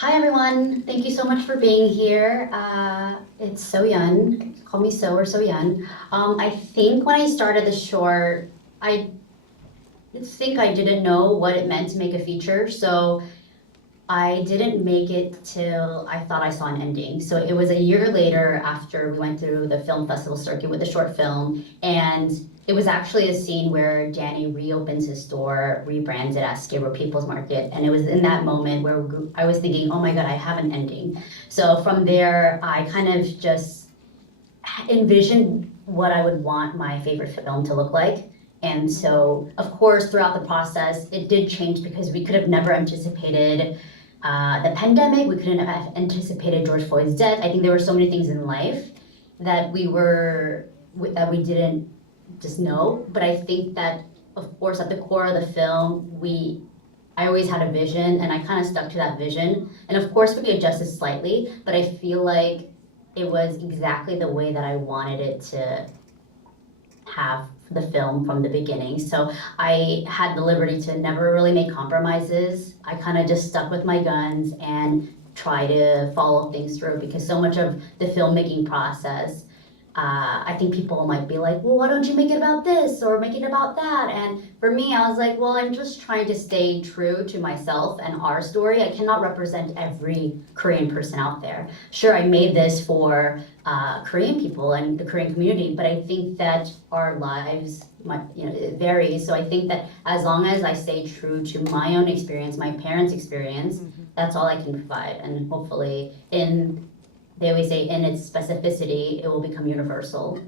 Hi everyone, thank you so much for being here. It's So Yun. Call me So or So Yun. I think when I started the short, I think I didn't know what it meant to make a feature, so I didn't make it till I thought I saw an ending. So it was a year later after we went through the film festival circuit with the short film, and it was actually a scene where Danny reopens his store, rebranded as Skid People's Market, and it was in that moment where I was thinking, oh my god, I have an ending. So from there, I kind of just envisioned what I would want my favorite film to look like. And so, of course, throughout the process, it did change because we could have never anticipated the pandemic. We couldn't have anticipated George Floyd's death. I think there were so many things in life that that we didn't just know. But I think that, of course, at the core of the film, I always had a vision, and I kind of stuck to that vision. And of course, we could adjust it slightly, but I feel like it was exactly the way that I wanted it to have the film from the beginning. So I had the liberty to never really make compromises. I kind of just stuck with my guns and try to follow things through because so much of the filmmaking process, I think people might be like, well, why don't you make it about this or make it about that? And for me, I was like, well, I'm just trying to stay true to myself and our story. I cannot represent every Korean person out there. Sure, I made this for Korean people and the Korean community, but I think that our lives might, it varies. So I think that as long as I stay true to my own experience, my parents' experience, that's all I can provide. And hopefully they always say in its specificity, it will become universal.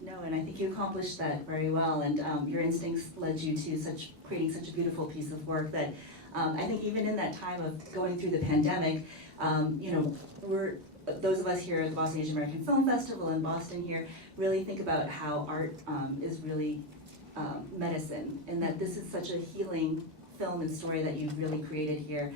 No, and I think you accomplished that very well, and your instincts led you to creating such a beautiful piece of work that I think even in that time of going through the pandemic, we're those of us here at the Boston Asian American Film Festival in Boston here really think about how art is really medicine, and that this is such a healing film and story that you've really created here.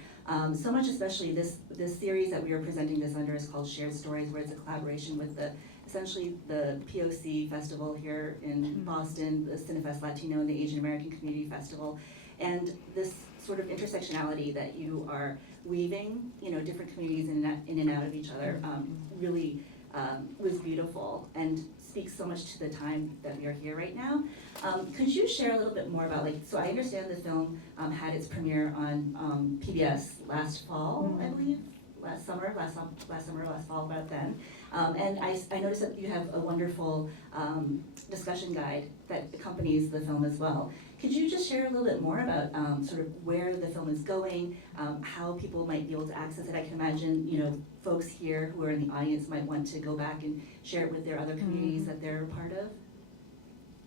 So much, especially this series that we are presenting this under is called Shared Stories, where it's a collaboration with essentially the POC festival here in Boston, the CineFest Latino and the Asian American Community Festival, and this sort of intersectionality that you are weaving, different communities in and out of each other, really was beautiful and speaks so much to the time that we are here right now. Could you share a little bit more about, so I understand the film had its premiere on PBS last fall, I believe, last summer, last fall, about then. And I noticed that you have a wonderful discussion guide that accompanies the film as well. Could you just share a little bit more about sort of where the film is going, how people might be able to access it? I can imagine, folks here who are in the audience might want to go back and share it with their other communities that they're a part of.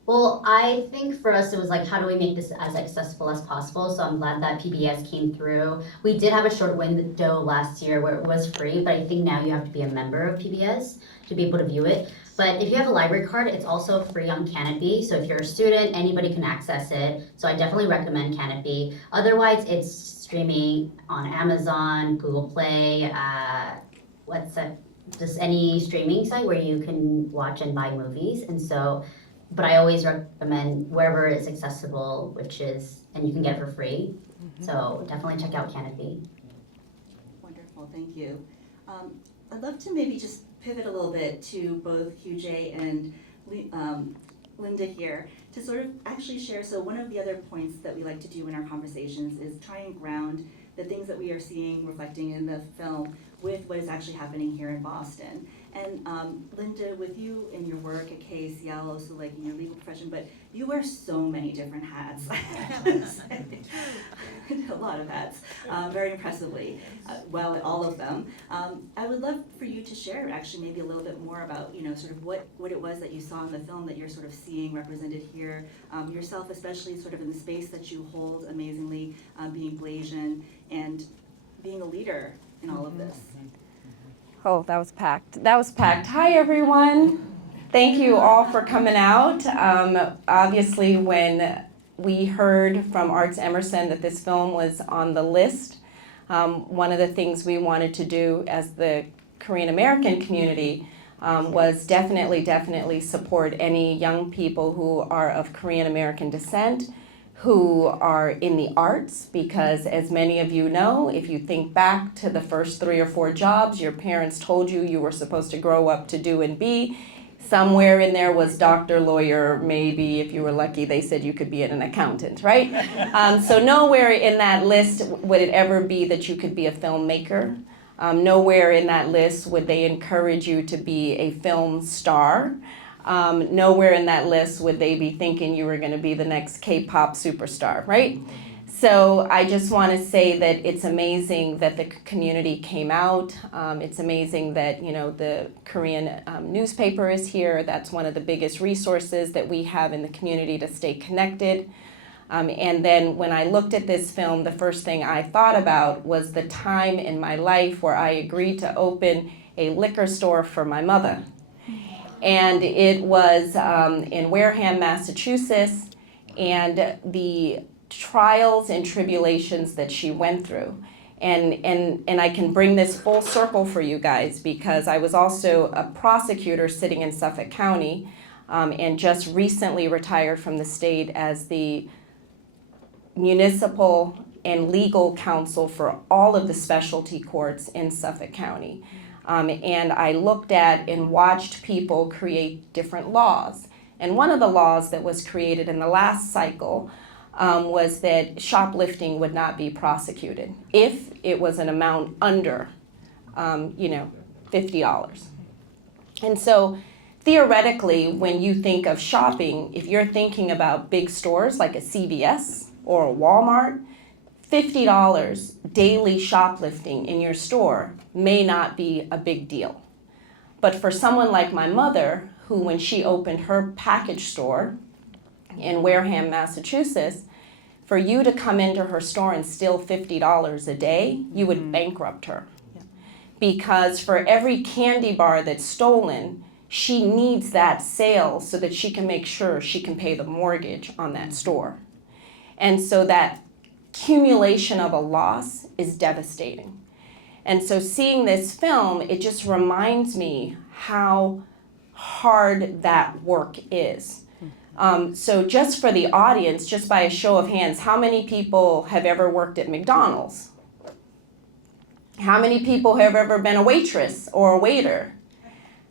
Well, I think for us, it was like, how do we make this as accessible as possible? So I'm glad that PBS came through. We did have a short window last year where it was free, but I think now you have to be a member of PBS to be able to view it. But if you have a library card, it's also free on Canopy. So if you're a student, anybody can access it. So I definitely recommend Canopy. Otherwise, it's streaming on Amazon, Google Play, just any streaming site where you can watch and buy movies. And so, but I always recommend wherever it's accessible, and you can get it for free. So definitely check out Canopy. Wonderful, thank you. I'd love to maybe just pivot a little bit to both Hugh J and Linda here to sort of actually share. So one of the other points that we like to do in our conversations is try and ground the things that we are seeing reflecting in the film with what is actually happening here in Boston. And Linda, with you in your work at KACL, also like in your legal profession, but you wear so many different hats. A lot of hats, very impressively, well, all of them. I would love for you to share actually maybe a little bit more about, sort of what it was that you saw in the film that you're sort of seeing represented here, yourself especially sort of in the space that you hold amazingly, being Blasian and being a leader in all of this. Oh, that was packed. That was packed. Hi, everyone. Thank you all for coming out. Obviously, when we heard from ArtsEmerson that this film was on the list, one of the things we wanted to do as the Korean American community was definitely support any young people who are of Korean American descent, who are in the arts, because as many of you know, if you think back to the first 3 or 4 jobs your parents told you you were supposed to grow up to do and be, somewhere in there was doctor, lawyer, maybe if you were lucky they said you could be an accountant, right? So nowhere in that list would it ever be that you could be a filmmaker. Nowhere in that list would they encourage you to be a film star. Nowhere in that list would they be thinking you were going to be the next K-pop superstar, right? So I just want to say that it's amazing that the community came out. It's amazing that, you know, the Korean newspaper is here. That's one of the biggest resources that we have in the community to stay connected. And then when I looked at this film, the first thing I thought about was the time in my life where I agreed to open a liquor store for my mother. And it was in Wareham, Massachusetts, and the trials and tribulations that she went through. And I can bring this full circle for you guys because I was also a prosecutor sitting in Suffolk County and just recently retired from the state as the municipal and legal counsel for all of the specialty courts in Suffolk County. And I looked at and watched people create different laws. And one of the laws that was created in the last cycle was that shoplifting would not be prosecuted if it was an amount under, $50. And so theoretically, when you think of shopping, if you're thinking about big stores like a CVS or a Walmart, $50 daily shoplifting in your store may not be a big deal. But for someone like my mother, who when she opened her package store in Wareham, Massachusetts, for you to come into her store and steal $50 a day, you would bankrupt her. Because for every candy bar that's stolen, she needs that sale so that she can make sure she can pay the mortgage on that store. And so that accumulation of a loss is devastating. And so seeing this film, it just reminds me how hard that work is. So just for the audience, just by a show of hands, how many people have ever worked at McDonald's? How many people have ever been a waitress or a waiter?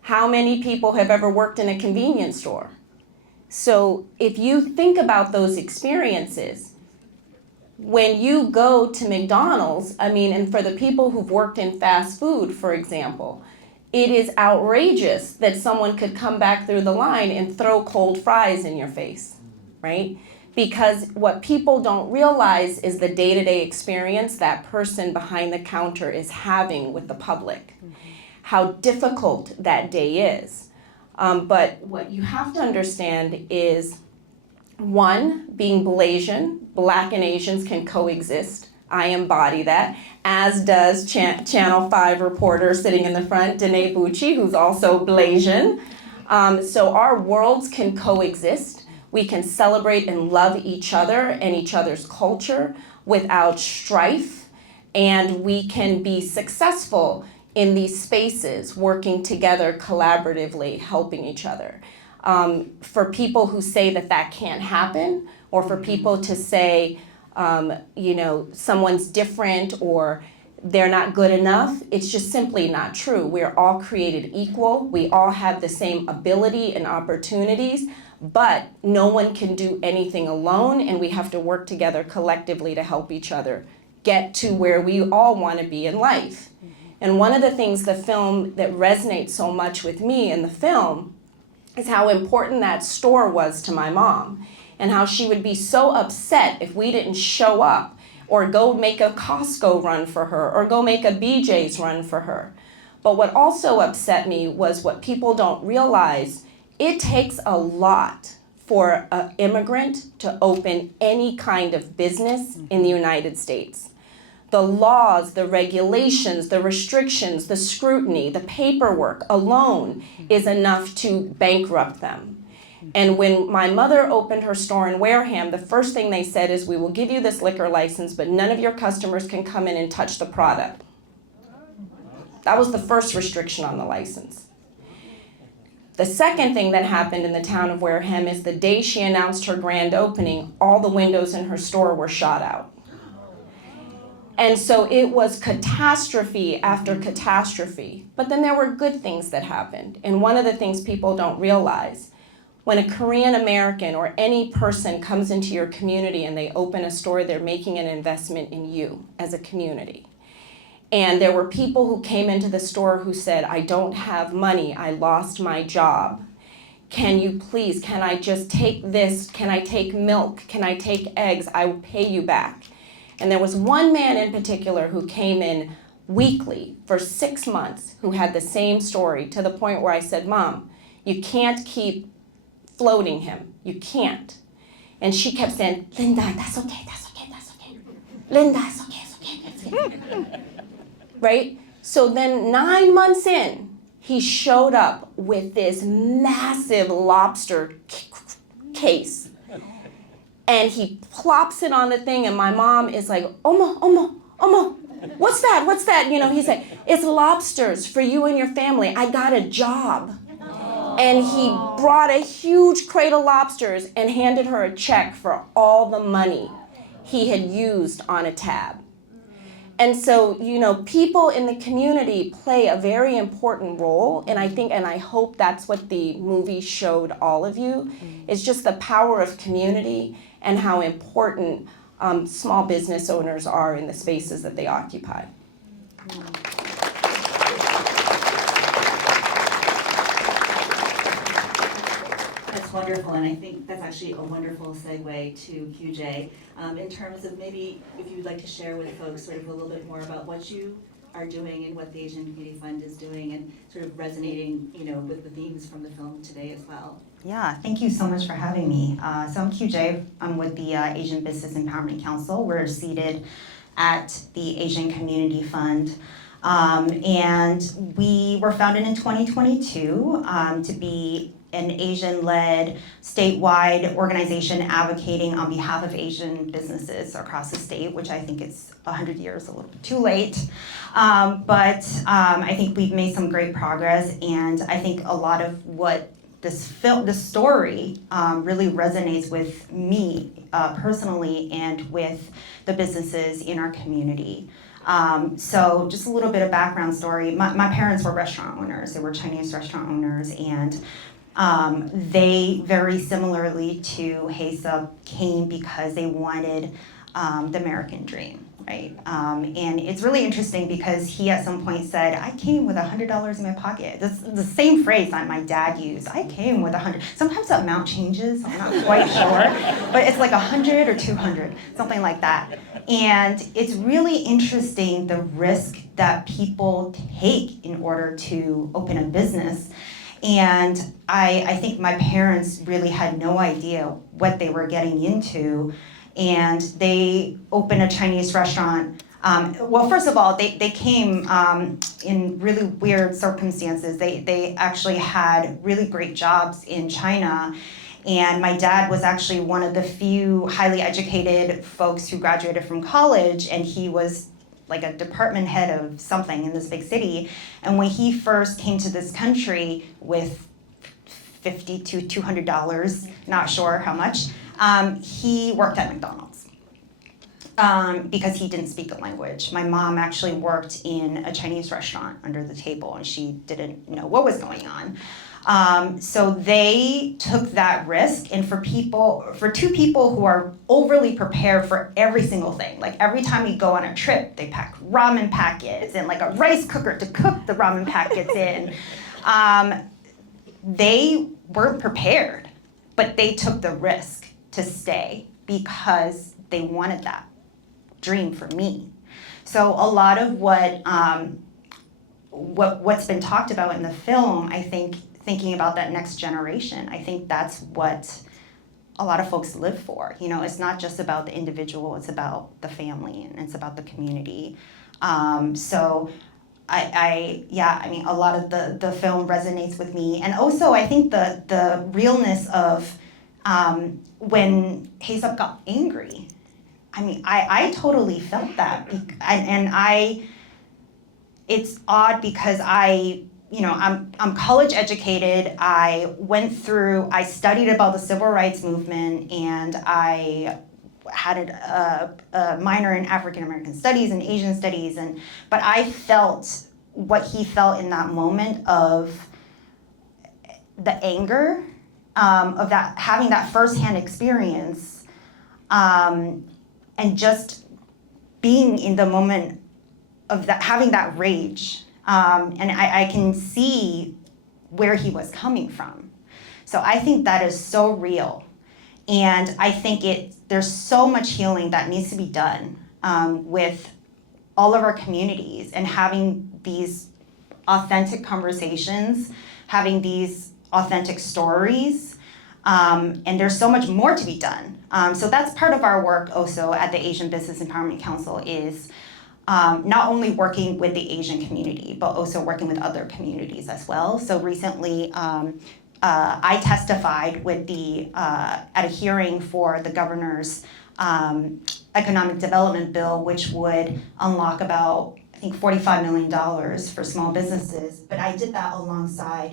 How many people have ever worked in a convenience store? So if you think about those experiences, when you go to McDonald's, and for the people who've worked in fast food, for example, it is outrageous that someone could come back through the line and throw cold fries in your face, right? Because what people don't realize is the day-to-day experience that person behind the counter is having with the public, how difficult that day is. But what you have to understand is, one, being Blasian, Black and Asians can coexist. I embody that, as does Channel 5 reporter sitting in the front, Danae Bucci, who's also Blasian. So our worlds can coexist. We can celebrate and love each other and each other's culture without strife, and we can be successful in these spaces, working together collaboratively, helping each other. For people who say that that can't happen, or for people to say, someone's different or they're not good enough, it's just simply not true. We're all created equal. We all have the same ability and opportunities, but no one can do anything alone, and we have to work together collectively to help each other get to where we all want to be in life. And one of the things the film that resonates so much with me in the film is how important that store was to my mom, and how she would be so upset if we didn't show up or go make a Costco run for her or go make a BJ's run for her. But what also upset me was what people don't realize, it takes a lot for an immigrant to open any kind of business in the United States. The laws, the regulations, the restrictions, the scrutiny, the paperwork alone is enough to bankrupt them. And when my mother opened her store in Wareham, the first thing they said is, we will give you this liquor license, but none of your customers can come in and touch the product. That was the first restriction on the license. The second thing that happened in the town of Wareham is the day she announced her grand opening, all the windows in her store were shot out. And so it was catastrophe after catastrophe. But then there were good things that happened. And one of the things people don't realize, when a Korean American or any person comes into your community and they open a store, they're making an investment in you as a community. And there were people who came into the store who said, I don't have money, I lost my job. Can you please, can I just take this? Can I take milk? Can I take eggs? I will pay you back. And there was one man in particular who came in weekly for 6 months who had the same story, to the point where I said, Mom, you can't keep floating him. You can't. And she kept saying, Linda, that's okay, that's okay, that's okay. Linda, it's okay, it's okay, it's okay. Right? So then 9 months in, he showed up with this massive lobster case. And he plops it on the thing, and my mom is like, Omo, Omo, Omo, what's that, what's that? You know, he's like, it's lobsters for you and your family. I got a job. And he brought a huge crate of lobsters and handed her a check for all the money he had used on a tab. And so, you know, people in the community play a very important role, and I think, and I hope that's what the movie showed all of you, is just the power of community and how important small business owners are in the spaces that they occupy. That's wonderful, and I think that's actually a wonderful segue to QJ. In terms of maybe if you'd like to share with folks sort of a little bit more about what you are doing and what the Asian Community Fund is doing, and sort of resonating, you know, with the themes from the film today as well. Yeah, thank you so much for having me. So I'm QJ. I'm with the Asian Business Empowerment Council. We're seated at the Asian Community Fund. And we were founded in 2022 to be an Asian-led statewide organization advocating on behalf of Asian businesses across the state, which I think is 100 years a little too late. But I think we've made some great progress, and I think a lot of what this story really resonates with me personally and with the businesses in our community. So just a little bit of background story. My parents were restaurant owners. They were Chinese restaurant owners, and they, very similarly to HACL, came because they wanted the American dream, right? And it's really interesting because he at some point said, I came with $100 in my pocket. That's the same phrase that my dad used. I came with 100. Sometimes the amount changes, I'm not quite sure, but it's like 100 or 200, something like that. And it's really interesting the risk that people take in order to open a business. And I think my parents really had no idea what they were getting into. And they opened a Chinese restaurant. Well, first of all, they came in really weird circumstances. They actually had really great jobs in China. And my dad was actually one of the few highly educated folks who graduated from college, and he was like a department head of something in this big city. And when he first came to this country with $50 to $200, not sure how much, he worked at McDonald's because he didn't speak the language. My mom actually worked in a Chinese restaurant under the table, and she didn't know what was going on. So they took that risk, and for two people who are overly prepared for every single thing, like every time we go on a trip, they pack ramen packets and like a rice cooker to cook the ramen packets in. They weren't prepared, but they took the risk to stay because they wanted that dream for me. So a lot of what's been talked about in the film, I think, thinking about that next generation, I think that's what a lot of folks live for. You know, it's not just about the individual, it's about the family, and it's about the community. So I mean, a lot of the film resonates with me. And also, I think the realness of when HACL got angry. I mean, I totally felt that. And it's odd because I I'm college educated. I studied about the civil rights movement, and I had a minor in African American studies and Asian studies, but I felt what he felt in that moment of the anger, of that, having that firsthand experience, and just being in the moment of that, having that rage. And I can see where he was coming from. So I think that is so real. And I think there's so much healing that needs to be done with all of our communities, and having these authentic conversations, having these authentic stories, and there's so much more to be done. So that's part of our work also at the Asian Business Empowerment Council, is not only working with the Asian community, but also working with other communities as well. So recently, I testified at a hearing for the governor's economic development bill, which would unlock about, I think, $45 million for small businesses. But I did that alongside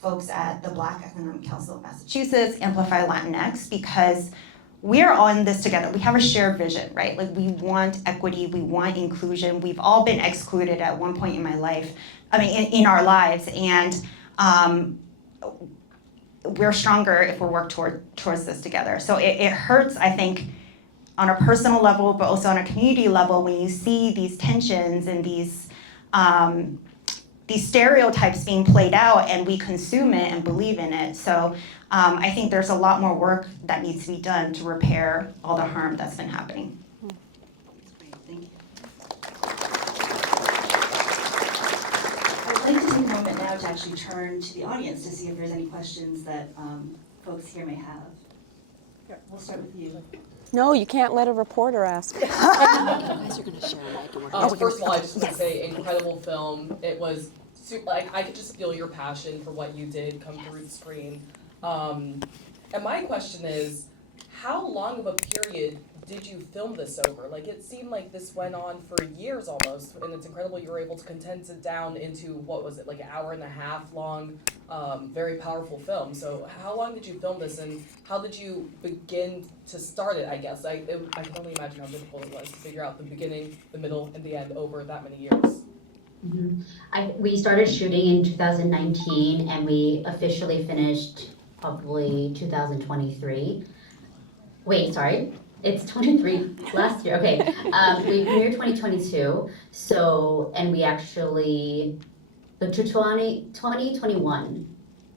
folks at the Black Economic Council of Massachusetts, Amplify Latinx, because we are all in this together. We have a shared vision, right? Like, we want equity, we want inclusion. We've all been excluded at one point in in our lives, and we're stronger if we work towards this together. So it hurts, I think, on a personal level, but also on a community level, when you see these tensions and these stereotypes being played out, and we consume it and believe in it. So I think there's a lot more work that needs to be done to repair all the harm that's been happening. That's great, thank you. I'd like to take a moment now to actually turn to the audience to see if there's any questions that folks here may have. Here, we'll start with you. No, you can't let a reporter ask. You guys are going to share a mic. First of all, I just want to say, incredible film. It was like, I could just feel your passion for what you did come through the screen. And my question is, how long of a period did you film this over? Like, it seemed like this went on for years almost, and it's incredible you were able to condense it down into, what was it, like an hour and a half long, very powerful film. So how long did you film this, and how did you begin to start it, I guess? I can only imagine how difficult it was to figure out the beginning, the middle, and the end over that many years. Mm-hmm. We started shooting in 2019, and we officially finished probably 2023. Wait, sorry. It's 23 last year. Okay. We premiered 2022. So, and we actually, to 2021.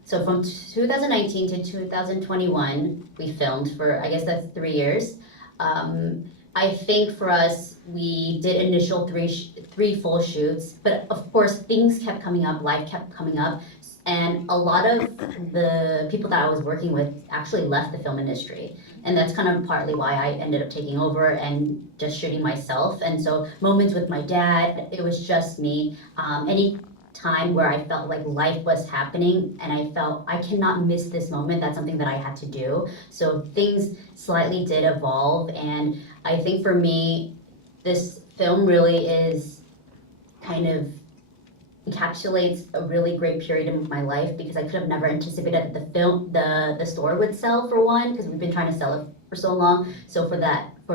So from 2019 to 2021, we filmed for, I guess that's 3 years. I think for us, we did initial three full shoots, but of course things kept coming up, life kept coming up, and a lot of the people that I was working with actually left the film industry. And that's kind of partly why I ended up taking over and just shooting myself. And so moments with my dad, it was just me. Any time where I felt like life was happening and I felt I cannot miss this moment, that's something that I had to do. So things slightly did evolve, and I think for me, this film really is kind of encapsulates a really great period of my life, because I could have never anticipated that the store would sell, for one, because we've been trying to sell it for so long. So for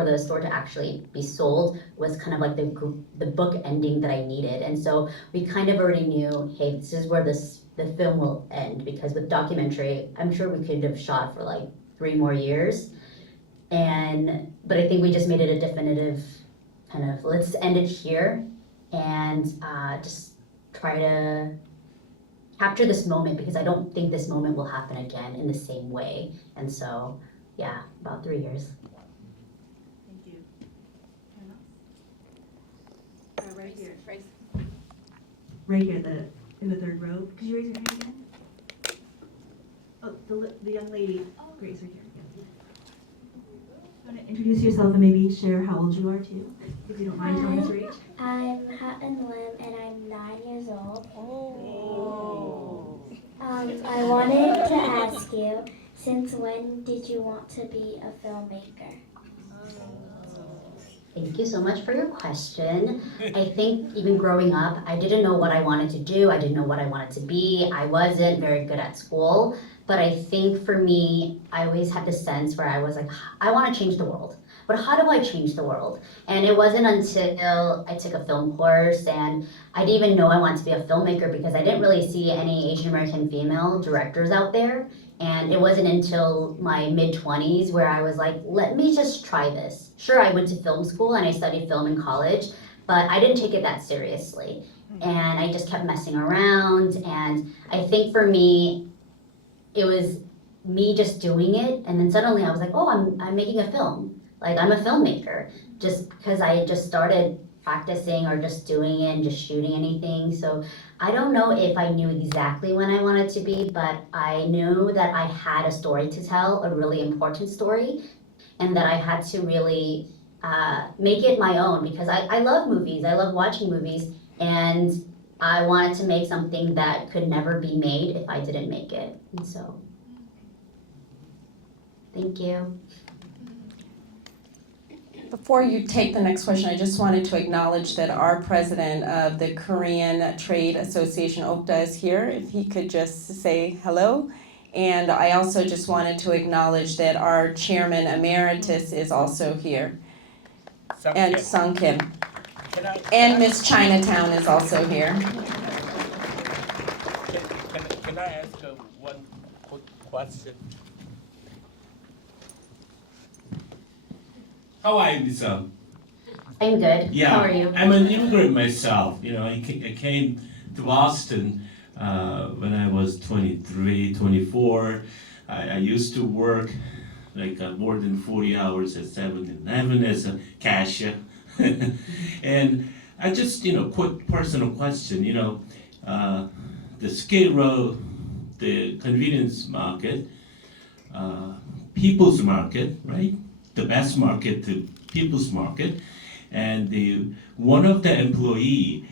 the store to actually be sold was kind of like the book ending that I needed. And so we kind of already knew, hey, this is where the film will end, because with documentary, I'm sure we could have shot for like 3 more years. But I think we just made it a definitive kind of, let's end it here and just try to capture this moment, because I don't think this moment will happen again in the same way. And so, yeah, about 3 years. Thank you. Right here. Right here, in the third row. Could you raise your hand again? Oh, the young lady. Great, right here. Yeah. Want to introduce yourself and maybe share how old you are too, if you don't mind telling us your age? I'm Hatton Lim, and I'm 9 years old. I wanted to ask you, since when did you want to be a filmmaker? Thank you so much for your question. I think even growing up, I didn't know what I wanted to do. I didn't know what I wanted to be. I wasn't very good at school. But I think for me, I always had this sense where I was like, I want to change the world. But how do I change the world? And it wasn't until I took a film course and I didn't even know I wanted to be a filmmaker because I didn't really see any Asian American female directors out there. And it wasn't until my mid-20s where I was like, let me just try this. Sure, I went to film school and I studied film in college, but I didn't take it that seriously. And I just kept messing around. And I think for me, it was me just doing it. And then suddenly I was like, oh, I'm making a film. Like, I'm a filmmaker. Just because I just started practicing or just doing it and just shooting anything. So I don't know if I knew exactly when I wanted to be, but I knew that I had a story to tell, a really important story, and that I had to really make it my own because I love movies. I love watching movies, and I wanted to make something that could never be made if I didn't make it. And so, thank you. Before you take the next question, I just wanted to acknowledge that our president of the Korean Trade Association, Okta, is here. If he could just say hello. And I also just wanted to acknowledge that our chairman emeritus is also here. And Sung Kim. And Miss Chinatown is also here. Can I ask one quick question? How are you, Miss? I'm good. Yeah, How are you? I'm an immigrant myself. You know, I came to Boston when I was 23, 24. I used to work like more than 40 hours at 7-Eleven as a cashier. And I just, quick personal question, the Skid Row, the convenience market, people's market, right? The best market to people's market, and one of the employee,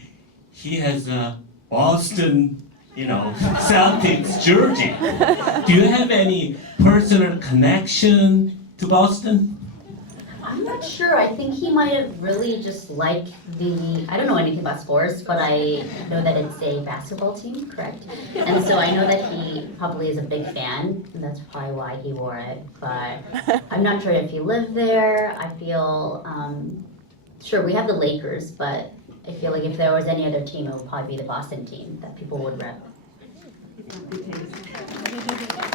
he has a Boston, Celtics jersey. Do you have any personal connection to Boston? I'm not sure. I think he might have really just liked I don't know anything about sports, but I know that it's a basketball team, correct? And so I know that he probably is a big fan, and that's probably why he wore it. But I'm not sure if he lived there. I feel, sure, we have the Lakers, but I feel like if there was any other team, it would probably be the Boston team that people would rep.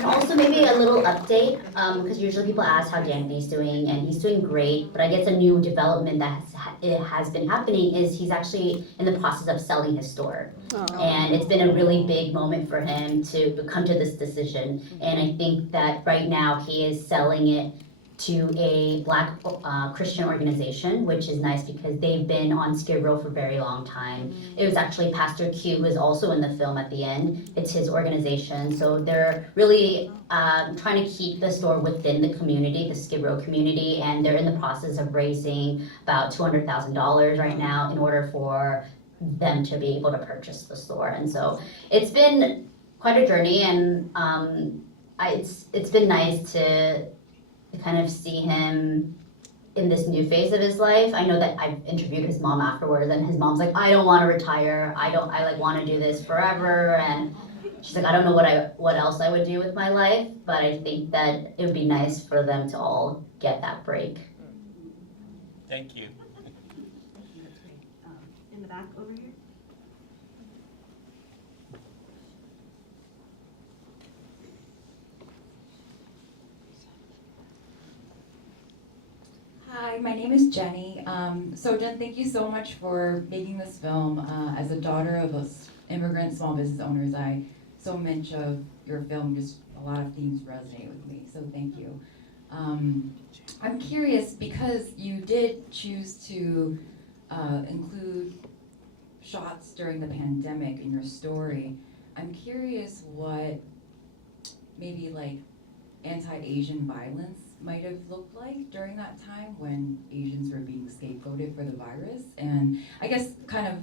Also, maybe a little update, because usually people ask how Danny's doing, and he's doing great, but I guess a new development that has been happening is he's actually in the process of selling his store. And it's been a really big moment for him to come to this decision, and I think that right now he is selling it to a Black Christian organization, which is nice because they've been on Skid Row for a very long time. It was actually Pastor Q, who is also in the film at the end. It's his organization. So they're really trying to keep the store within the community, the Skid Row community, and they're in the process of raising about $200,000 right now in order for them to be able to purchase the store. And so it's been quite a journey, and it's been nice to kind of see him in this new phase of his life. I know that I've interviewed his mom afterwards, and his mom's like, I don't want to retire. I like want to do this forever. And she's like, I don't know what else I would do with my life, but I think that it would be nice for them to all get that break. Thank you. In the back over here. Hi, my name is Jenny. So Jen, thank you so much for making this film. As a daughter of immigrant small business owners, I so much of your film, just a lot of themes resonate with me, so thank you. I'm curious, because you did choose to include shots during the pandemic in your story, I'm curious what maybe like anti-Asian violence might have looked like during that time when Asians were being scapegoated for the virus. And I guess kind of,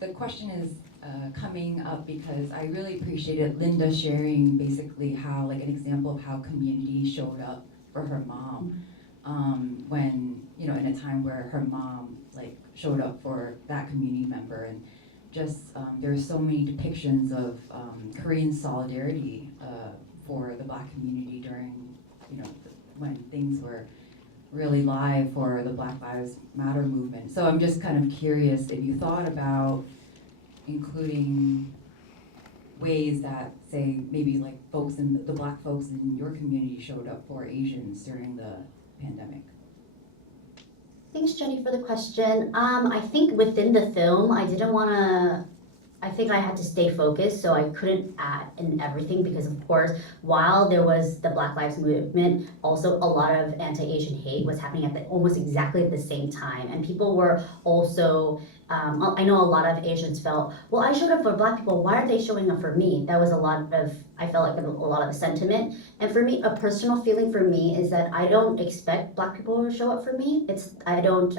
the question is coming up because I really appreciated Linda sharing basically how, like an example of how community showed up for her mom, when, you know, in a time where her mom like showed up for that community member, and just there's so many depictions of Korean solidarity for the Black community during, you know, when things were really live for the Black Lives Matter movement. So I'm just kind of curious if you thought about including ways that, say, maybe like folks in the Black folks in your community showed up for Asians during the pandemic. Thanks, Jenny, for the question. I think within the film, I think I had to stay focused, so I couldn't add in everything because, of course, while there was the Black Lives Movement, also a lot of anti-Asian hate was happening at almost exactly at the same time. And people were also, I know a lot of Asians felt, well, I showed up for Black people, why are they showing up for me? That was I felt like a lot of the sentiment. And for me, a personal feeling for me is that I don't expect Black people to show up for me. They don't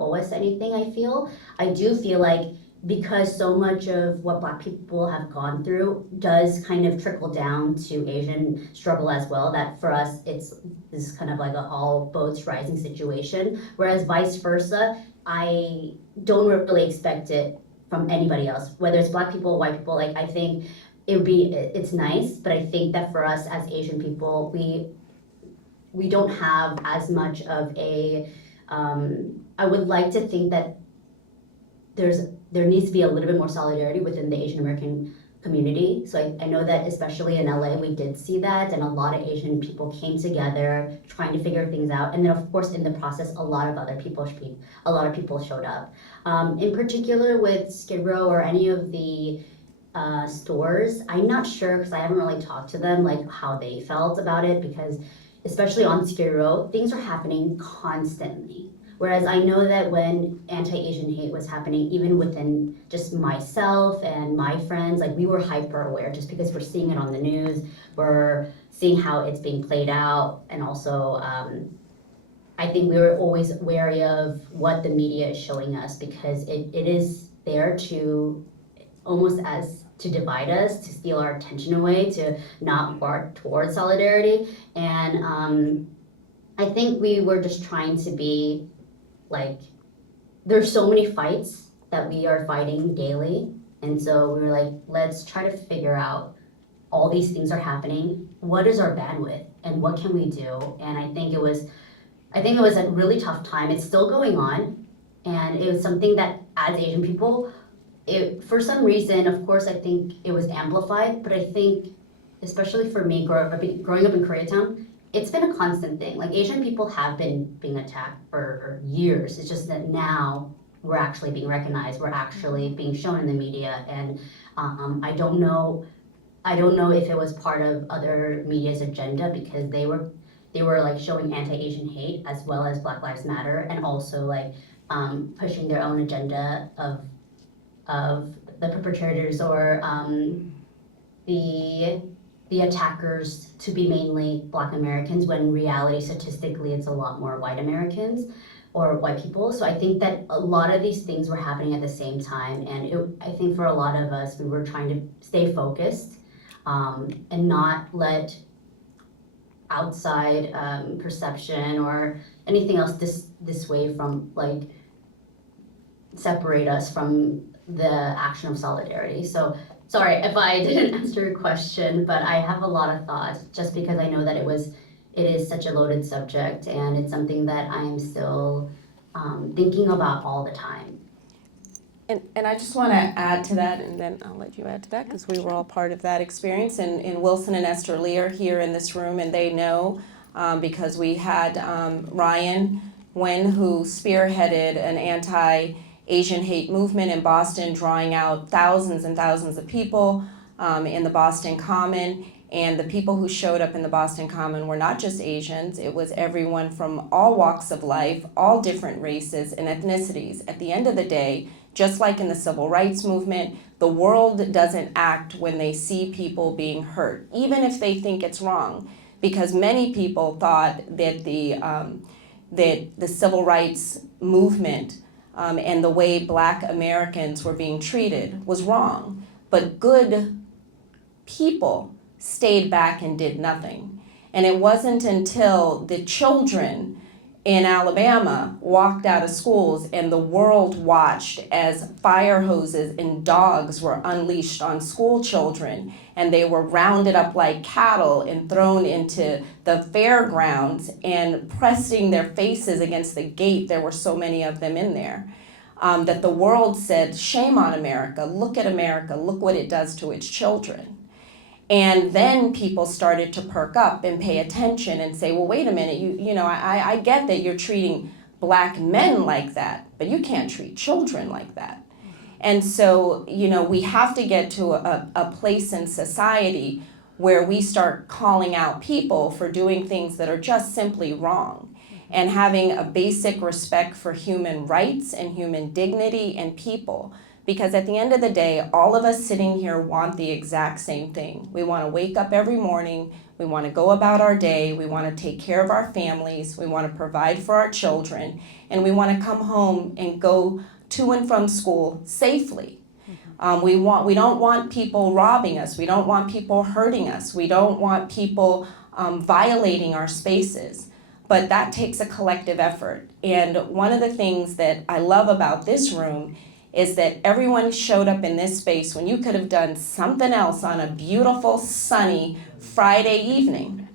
owe us anything, I feel. I do feel like because so much of what Black people have gone through does kind of trickle down to Asian struggle as well, that for us, this is kind of like an all boats rising situation, whereas vice versa, I don't really expect it from anybody else, whether it's Black people, white people. Like, I think it's nice, but I think that for us as Asian people, we don't have as much of a, I would like to think that there needs to be a little bit more solidarity within the Asian American community. So I know that especially in LA, we did see that, and a lot of Asian people came together trying to figure things out. And then of course, in the process, a lot of people showed up. In particular with Skid Row or any of the stores, I'm not sure because I haven't really talked to them like how they felt about it, because especially on Skid Row, things are happening constantly. Whereas I know that when anti-Asian hate was happening, even within just myself and my friends, like we were hyper aware just because we're seeing it on the news, we're seeing how it's being played out, and also I think we were always wary of what the media is showing us, because it is there to almost as to divide us, to steal our attention away, to not work towards solidarity. And I think we were just trying to be like, there's so many fights that we are fighting daily. And so we were like, let's try to figure out all these things are happening. What is our bandwidth and what can we do? And I think it was a really tough time. It's still going on. And it was something that as Asian people, for some reason, of course, I think it was amplified, but I think, especially for me, growing up in Koreatown, it's been a constant thing. Like, Asian people have been being attacked for years. It's just that now we're actually being recognized. We're actually being shown in the media. And I don't know if it was part of other media's agenda, because they were like showing anti-Asian hate as well as Black Lives Matter, and also like pushing their own agenda of the perpetrators or the attackers to be mainly Black Americans, when in reality, statistically, it's a lot more white Americans or white people. So I think that a lot of these things were happening at the same time. And I think for a lot of us, we were trying to stay focused and not let outside perception or anything else dissuade from, like, separate us from the action of solidarity. So sorry if I didn't answer your question, but I have a lot of thoughts, just because I know that it is such a loaded subject, and it's something that I am still thinking about all the time. And I just want to add to that, and then I'll let you add to that, because we were all part of that experience. And Wilson and Esther Lee are here in this room, and they know, because we had Ryan Nguyen, who spearheaded an anti-Asian hate movement in Boston, drawing out thousands and thousands of people in the Boston Common. And the people who showed up in the Boston Common were not just Asians. It was everyone from all walks of life, all different races and ethnicities. At the end of the day, just like in the civil rights movement, the world doesn't act when they see people being hurt, even if they think it's wrong. Because many people thought that the civil rights movement and the way Black Americans were being treated was wrong. But good people stayed back and did nothing. And it wasn't until the children in Alabama walked out of schools and the world watched as fire hoses and dogs were unleashed on school children, and they were rounded up like cattle and thrown into the fairgrounds and pressing their faces against the gate. There were so many of them in there. That the world said, shame on America, look at America, look what it does to its children. And then people started to perk up and pay attention and say, well, wait a minute, I get that you're treating black men like that, but you can't treat children like that. And so, we have to get to a place in society where we start calling out people for doing things that are just simply wrong, and having a basic respect for human rights and human dignity and people. Because at the end of the day, all of us sitting here want the exact same thing. We want to wake up every morning, we want to go about our day, we want to take care of our families, we want to provide for our children, and we want to come home and go to and from school safely. We don't want people robbing us, we don't want people hurting us, we don't want people violating our spaces. But that takes a collective effort. And one of the things that I love about this room is that everyone showed up in this space when you could have done something else on a beautiful, sunny Friday evening.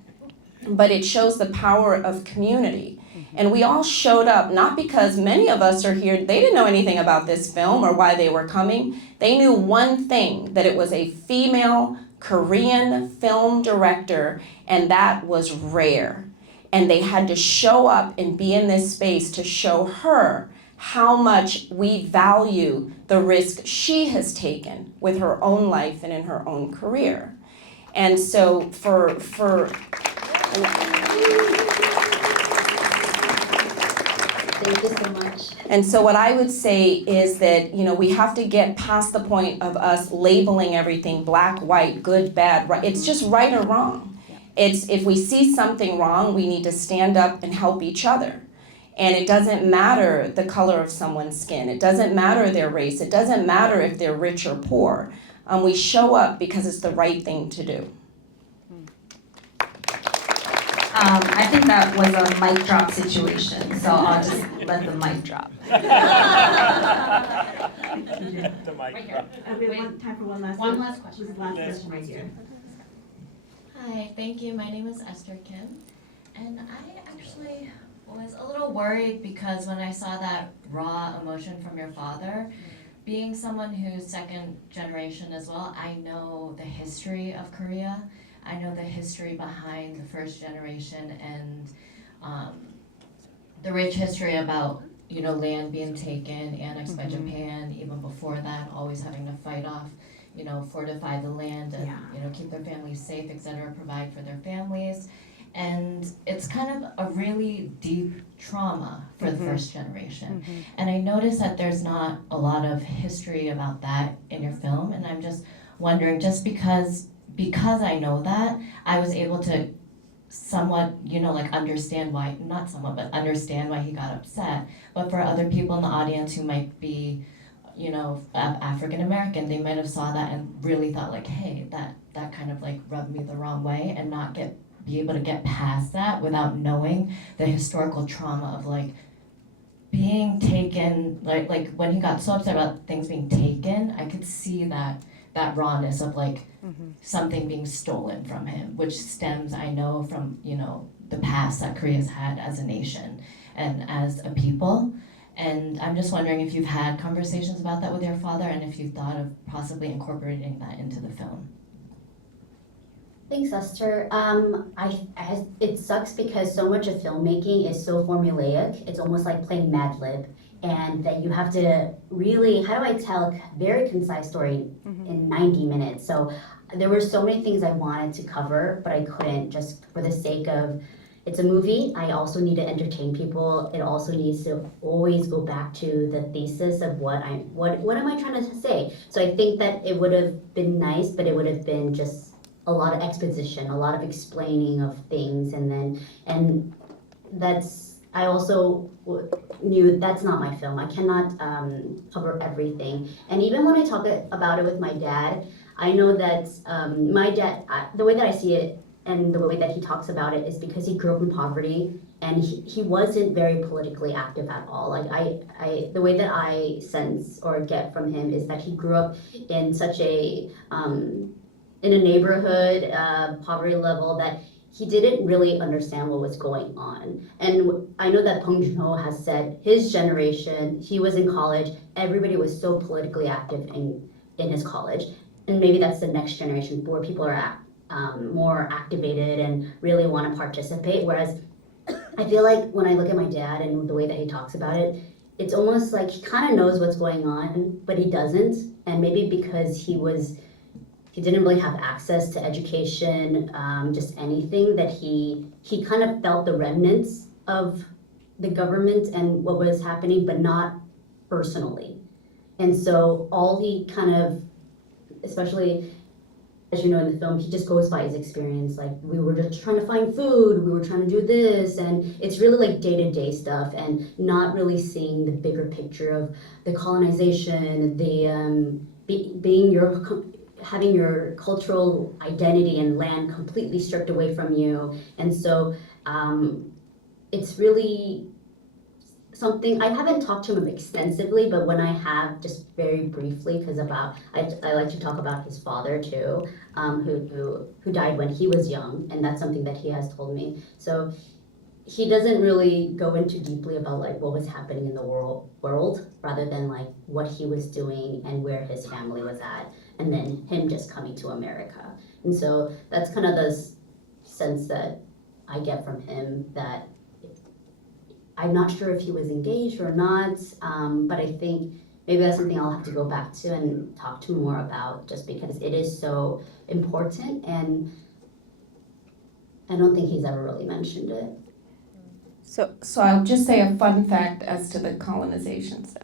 But it shows the power of community. And we all showed up, not because many of us are here, they didn't know anything about this film or why they were coming. They knew one thing, that it was a female Korean film director, and that was rare. And they had to show up and be in this space to show her how much we value the risk she has taken with her own life and in her own career. And so Thank you so much. And so what I would say is that, we have to get past the point of us labeling everything black, white, good, bad, right. It's just right or wrong. It's, if we see something wrong, we need to stand up and help each other. And it doesn't matter the color of someone's skin. It doesn't matter their race. It doesn't matter if they're rich or poor. We show up because it's the right thing to do. I think that was a mic drop situation, so I'll just let the mic drop. The mic drop. We have time for one last question. Last question right here. Hi, thank you. My name is Esther Kim, and I actually was a little worried because when I saw that raw emotion from your father, being someone who's second generation as well, I know the history of Korea. I know the history behind the first generation and the rich history about, land being taken, annexed by Japan, even before that, always having to fight off, fortify the land and, keep their families safe, etc., provide for their families. And it's kind of a really deep trauma for the first generation. And I noticed that there's not a lot of history about that in your film, and I'm just wondering, just because I know that, I was able to somewhat, understand why, not somewhat, but understand why he got upset. But for other people in the audience who might be, African American, they might have saw that and really thought like, hey, that kind of rubbed me the wrong way, and not be able to get past that without knowing the historical trauma of being taken, like when he got so upset about things being taken, I could see that rawness of something being stolen from him, which stems, I know, from the past that Korea's had as a nation and as a people. And I'm just wondering if you've had conversations about that with your father, and if you thought of possibly incorporating that into the film. Thanks, Esther. It sucks because so much of filmmaking is so formulaic. It's almost like playing Mad Lib, and that you have to really, how do I tell a very concise story in 90 minutes? So there were so many things I wanted to cover, but I couldn't, just for the sake of, it's a movie. I also need to entertain people. It also needs to always go back to the thesis of what am I trying to say? So I think that it would have been nice, but it would have been just a lot of exposition, a lot of explaining of things, and that's, I also knew that's not my film. I cannot cover everything. And even when I talk about it with my dad, I know that my dad, the way that I see it, and the way that he talks about it is because he grew up in poverty and he wasn't very politically active at all. Like the way that I sense or get from him is that he grew up in such a in a neighborhood poverty level that he didn't really understand what was going on. And I know that Bong Joon-ho has said his generation, he was in college, everybody was so politically active in his college. And maybe that's the next generation where people are more activated and really want to participate. Whereas I feel like when I look at my dad and the way that he talks about it, it's almost like he kind of knows what's going on, but he doesn't. And maybe because he didn't really have access to education, just anything, that he kind of felt the remnants of the government and what was happening, but not personally. And so all he kind of, especially as you know in the film, he just goes by his experience. Like, we were just trying to find food, we were trying to do this, and it's really like day-to-day stuff and not really seeing the bigger picture of the colonization, the having your cultural identity and land completely stripped away from you. And so it's really something, I haven't talked to him extensively, but when I have, just very briefly, because I like to talk about his father too, who died when he was young, and that's something that he has told me. So he doesn't really go into deeply about like what was happening in the world, rather than like what he was doing and where his family was at, and then him just coming to America. And so that's kind of the sense that I get from him, that I'm not sure if he was engaged or not, but I think maybe that's something I'll have to go back to and talk to him more about, just because it is so important, and I don't think he's ever really mentioned it. So I'll just say a fun fact as to the colonization stuff.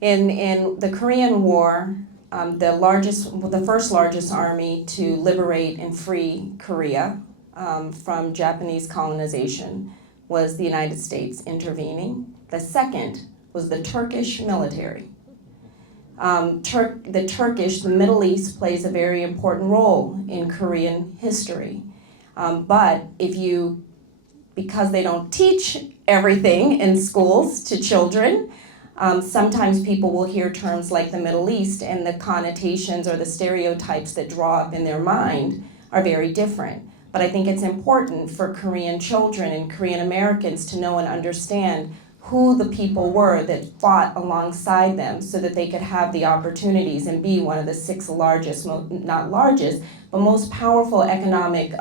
In the Korean War, the first largest army to liberate and free Korea from Japanese colonization was the United States intervening. The second was the Turkish military. The Middle East plays a very important role in Korean history. But because they don't teach everything in schools to children, sometimes people will hear terms like the Middle East, and the connotations or the stereotypes that draw up in their mind are very different. But I think it's important for Korean children and Korean Americans to know and understand who the people were that fought alongside them, so that they could have the opportunities and be one of the 6 largest, not largest, but most powerful economic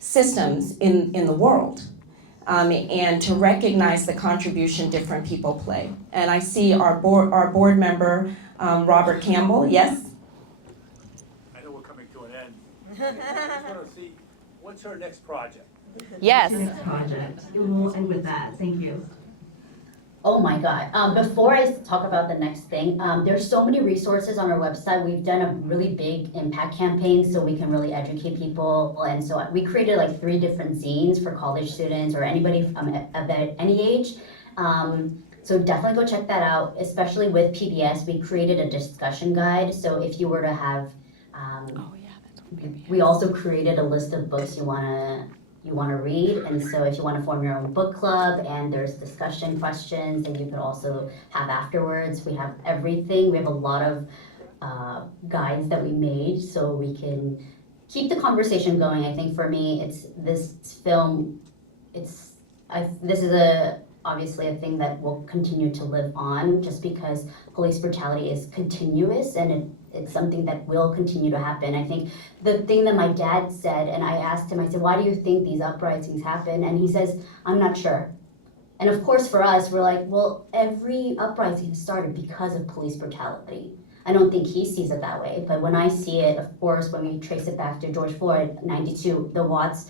systems in the world. And to recognize the contribution different people play. And I see our board member, Robert Campbell, yes? I know we're coming to an end. I just want to see, what's our next project? Yes. Next project. We'll end with that. Thank you. Oh my God. Before I talk about the next thing, there's so many resources on our website. We've done a really big impact campaign so we can really educate people. And so we created like 3 different zines for college students or anybody of any age. So definitely go check that out, especially with PBS. We created a discussion guide. So if you were to have, we also created a list of books you want to read, and so if you want to form your own book club, and there's discussion questions that you could also have afterwards. We have everything. We have a lot of guides that we made so we can keep the conversation going. I think for me, it's this film. This is obviously a thing that will continue to live on, just because police brutality is continuous, and it's something that will continue to happen. I think the thing that my dad said, and I asked him, I said, why do you think these uprisings happen? And he says, I'm not sure. And of course for us, we're like, well, every uprising started because of police brutality. I don't think he sees it that way, but when I see it, of course, when we trace it back to George Floyd, 92, the Watts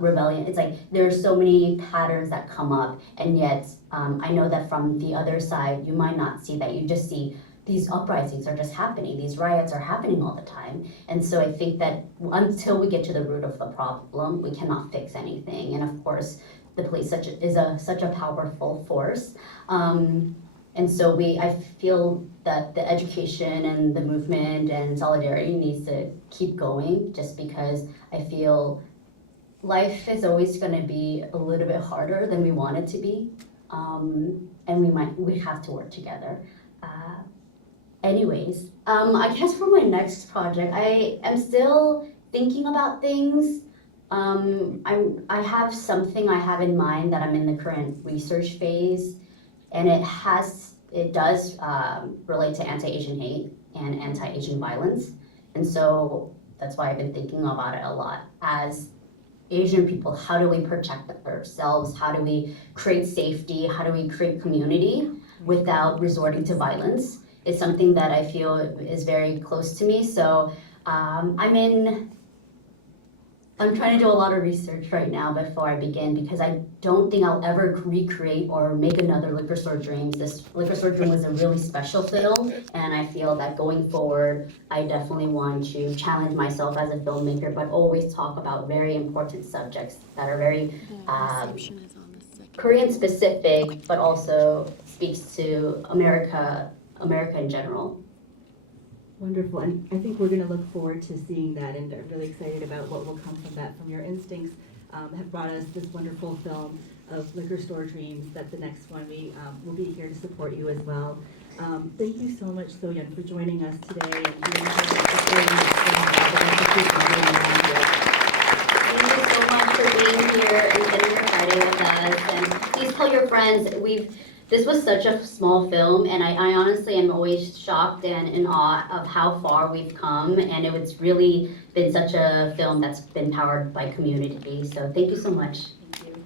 rebellion, it's like there's so many patterns that come up, and yet I know that from the other side, you might not see that. You just see these uprisings are just happening. These riots are happening all the time. And so I think that until we get to the root of the problem, we cannot fix anything. And of course, the police is such a powerful force. And so I feel that the education and the movement and solidarity needs to keep going, just because I feel life is always gonna be a little bit harder than we want it to be. And we have to work together. Anyways, I guess for my next project, I am still thinking about things. I have something I have in mind that I'm in the current research phase, and it does relate to anti-Asian hate and anti-Asian violence. And so that's why I've been thinking about it a lot. As Asian people, how do we protect ourselves? How do we create safety? How do we create community without resorting to violence? It's something that I feel is very close to me. So I'm trying to do a lot of research right now before I begin, because I don't think I'll ever recreate or make another Liquor Store Dreams. This Liquor Store Dream was a really special film, and I feel that going forward, I definitely want to challenge myself as a filmmaker, but always talk about very important subjects that are very Korean specific, but also speaks to America in general. Wonderful, and I think we're going to look forward to seeing that, and I'm really excited about what will come from that. From your instincts have brought us this wonderful film of Liquor Store Dreams. That the next one we will be here to support you as well. Thank you so much, So-Yeon, for joining us today. And Thank you so much for being here and spending your Friday with us. And please tell your friends, this was such a small film, and I honestly am always shocked and in awe of how far we've come, and it's really been such a film that's been powered by community. So thank you so much. thank you.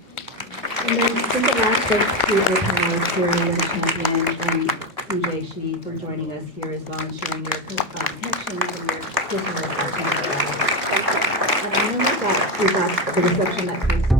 And then just a last thanks to our panelists here, the champion, CJ Shi, for joining us here as well and sharing your connections and your personal passion. And I know that we got the reception that comes